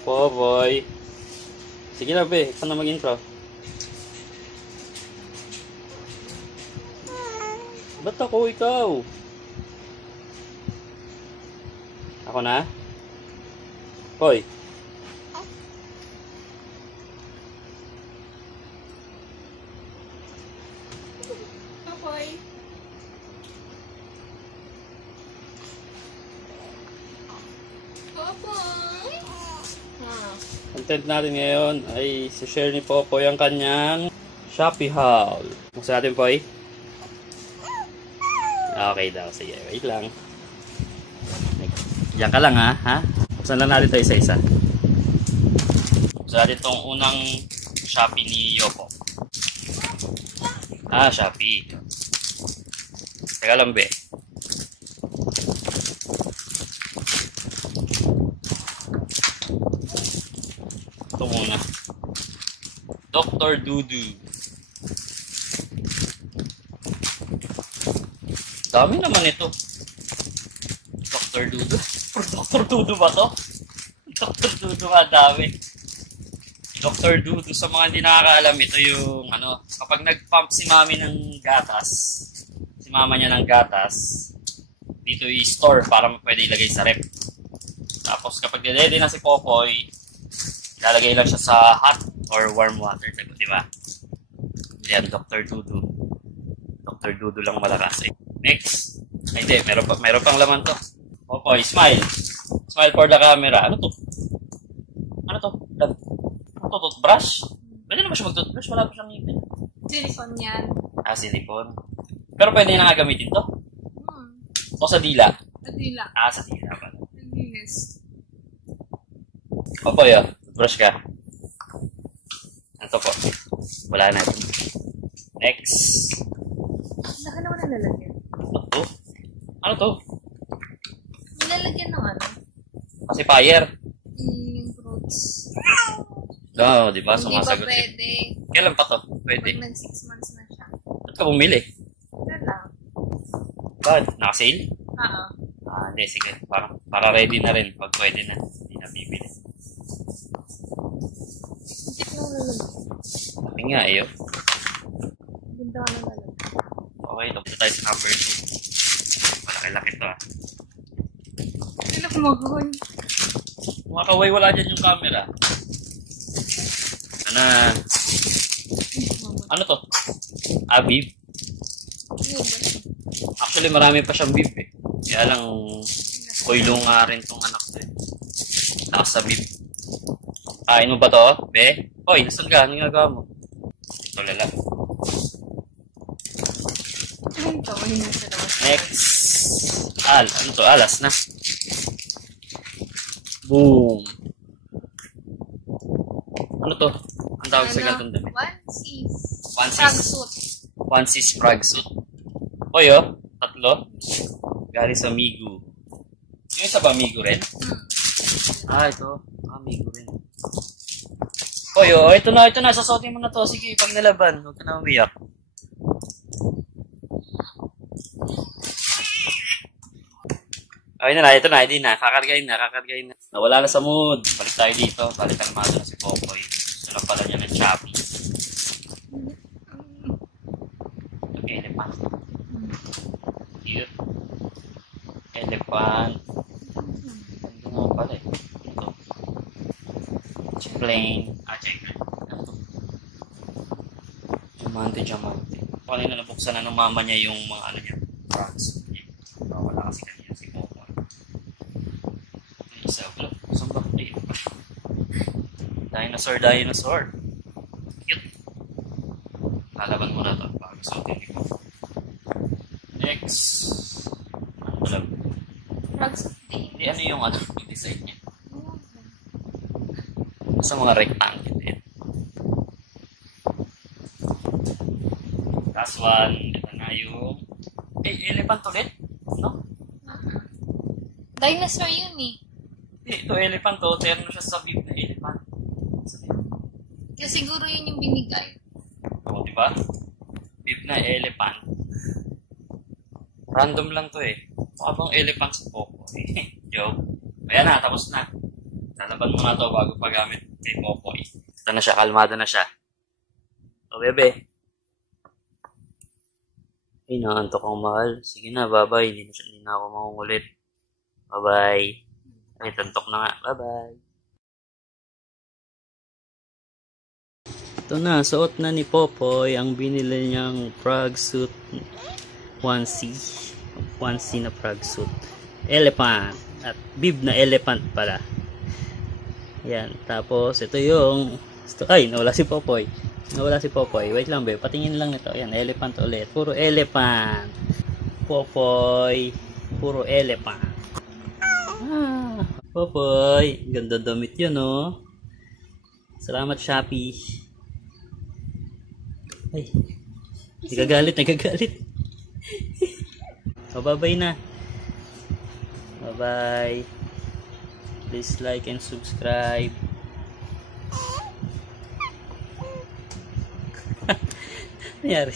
Popoy. Sige na, be. Ikaw na mag-intro. Ba't ako ikaw? Ako na? Hoy. Popoy. Popoy. Content natin ngayon ay share ni Popoy ang kanyang Shopee haul. Buksan natin, Poy. Okay daw. Sige, wait lang. Diyan ka lang, ha? Buksan lang natin ito isa-isa. Buksan natin itong unang Shopee ni Yopo. Shopee. Teka lang, be. Ito muna. Dr. Dudu. Dami naman ito. Dr. Dudu. Dr. Dudu ba to? Dr. Dudu nga dami. Dr. Dudu, sa mga hindi nakakaalam, ito yung kapag nag-pump si mami ng gatas, si mama niya ng gatas, dito i-store para pwede ilagay sa rep. Tapos kapag ready na si Popoy, ilalagay lang siya sa hot or warm water, di ba? Yan, Dr. Dudu. Dr. Dudu lang malakas eh. Next. Ay, hindi. Meron pang laman to. Popoy, smile. Smile for the camera. Ano to? Ano to? Ano to? Toothbrush? Pwede naman siya mag-toothbrush. Wala pa siyang ngipin. Silicone yan. Silicone. Pero pwede na nga gamitin to? O sa dila? Sa dila. Sa dila pala. Linis. Popoy, toothbrush ka. Ano to po? Wala na. Next. Laki naman ang lalagyan. Ano to? Ano to? Nilalagyan ng Pacifier. yung fruits. Oo, di ba? Hindi pa Sumasagot siya. pwede. Kailan pa to? Pwede. Pag nag 6 months na siya. Ba't ka bumili? Wala lang. Bakit? Naka-sale? Oo. Hindi. Sige. Para ready na rin pag pwede na. Hindi na bibili. Hindi ko nang lalagyan. Laki nga eh. Ganda ka nang lalagyan. Okay, tapos tayo sa number 2. Malaki-laki to Hindi na kumagawin. Mga kaway, wala dyan yung camera. Ano to? Bib? Actually, marami pa siyang bib eh. Kaya lang, koylo nga rin tong anak ko eh. Lakas sa bib. Kain mo ba to? Be? Hoy, nasan ka? Anong ginagawa mo? Ito lala. Next. Ano to? Alas na. Boom. Ano to? Ang tawag sa ganitong dami? Onesies frag suit. Oy, tatlo. Galing sa Migu. Yung isa ba Migu rin? Ito. Migu rin. Oy, ito na. Sasuotin mo na to. Sige, pag nalaban. Huwag ka na umiyak. Ito na. Hindi na. Kakargayin na. Nawala na sa mood. Balik tayo dito. Balikan naman na si Popoy. Gusto lang pala niya ng Shopee. Elephant. Cute. Elephant. Ito naman pala eh. Ito. Plain. Check. Ano to? Diamante. Kanina nabuksan na ng mama niya yung mga niya. Frogs. Wala kasi kanina si Popoy. Isa. Saan ba? Dinosaur. Cute. Lalaban mo na to. Suotin ko. Next. Ano lang? Hindi, ano yung design niya? Sa mga rectangle din. Last one. Ito na yung elephant ulit? No? Dinosaur yun eh. Ito elephant to. Terno siya sa bib na elephant. Kaya siguro yun yung binigay. Oo, diba? Bib na elephant. Random lang to eh. Mukha bang elephant sa Popoy? Joke. Ayan na, tapos na. Lalaban mo na to bago pagamit kay Popoy. Ito na siya, kalmado na siya. O, bebe. Ay, naantok ang mahal. Sige na, bye-bye. Hindi na ako mangungulit. Bye-bye. Ay, tantok na nga. Bye-bye. Ito na, suot na ni Popoy ang binili niyang frog suit onesie. Onesie na frog suit. Elephant. At bib na elephant pala. Yan. Tapos, ito yung... Ay, nawala si Popoy. Nawala si Popoy. Wait lang, be. Patingin lang ito. Yan, elephant ulit. Puro elephant. Popoy. Puro elephant. Ah, Popoy. Ganda damit yun, oh. Salamat, Shopee. Ay. Nagagalit, nagagalit. O, bye-bye na. Bye-bye. Please like and subscribe. Nangyari.